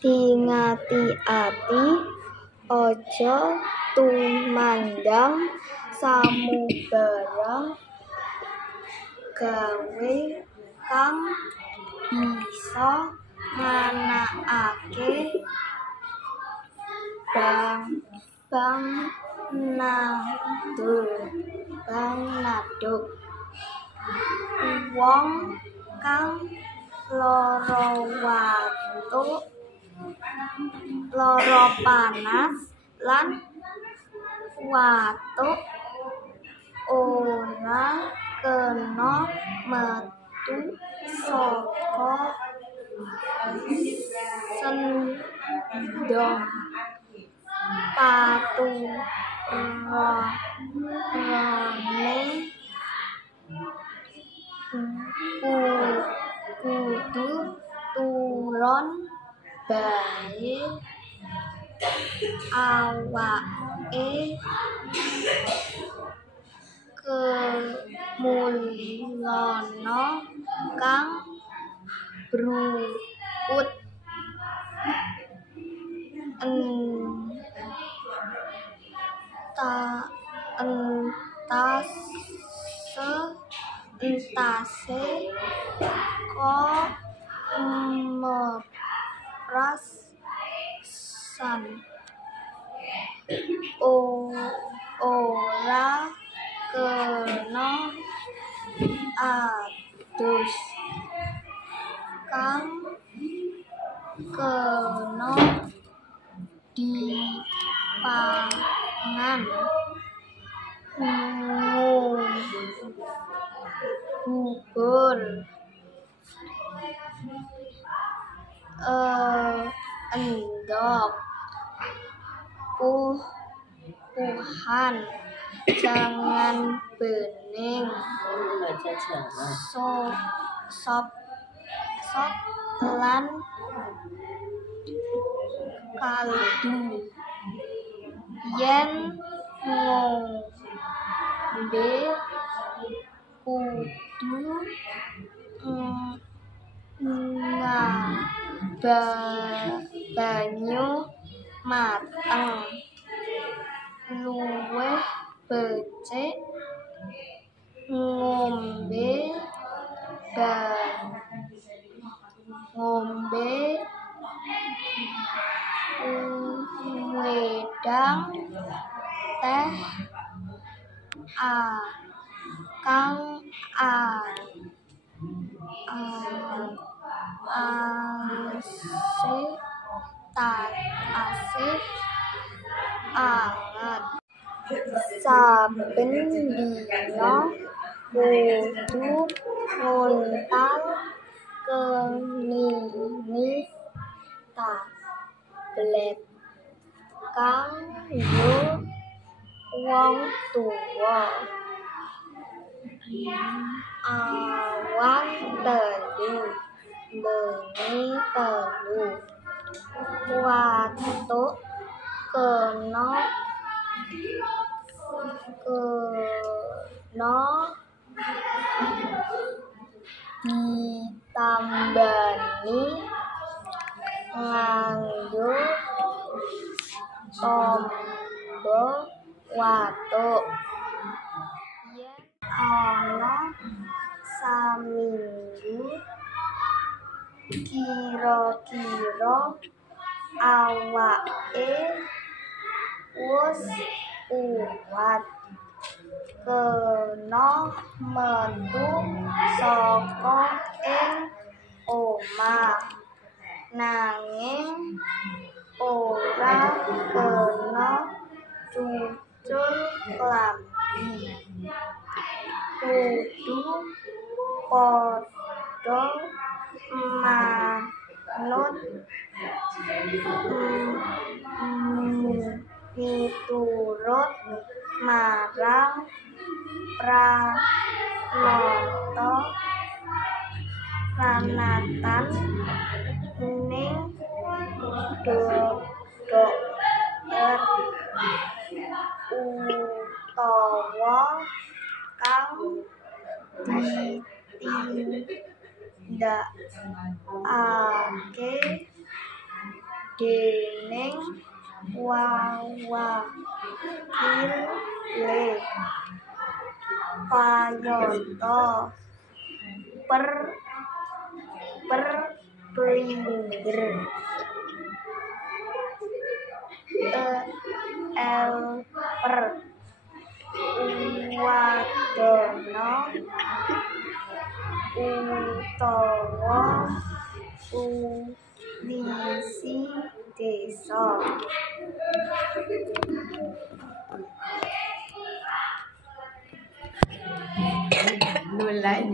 Dingati-ati aja tumandang samubara gawe kang bisa nganakake bang naduk wong kang lara panas lan watuk ora kena metu saka sendhong paturane kudu turun bae awake kemulana kang brukut entase meprasan ora kena adus kang kena dipangan gugur endhog puhan jangan bening sop lan kaldu yen ngombe kudu banyu mateng luwih becik ngombe wedang teh kang asih anget saben dina kudu nguntal kenini tablet kanggo wong tuwa awan 3 bengi 3 watuk kena ditambani nganggo tombo watuk yen ana saminggu kira-kira awake wis kuwat kena metu saka ing omah nanging ora kena cucul klambi kudu padha manut miturut marang pranatan ning dokter utawa kang ditindakake déning wawakilé kayata perplindir elper wadana utawa pulisi desa. Nulan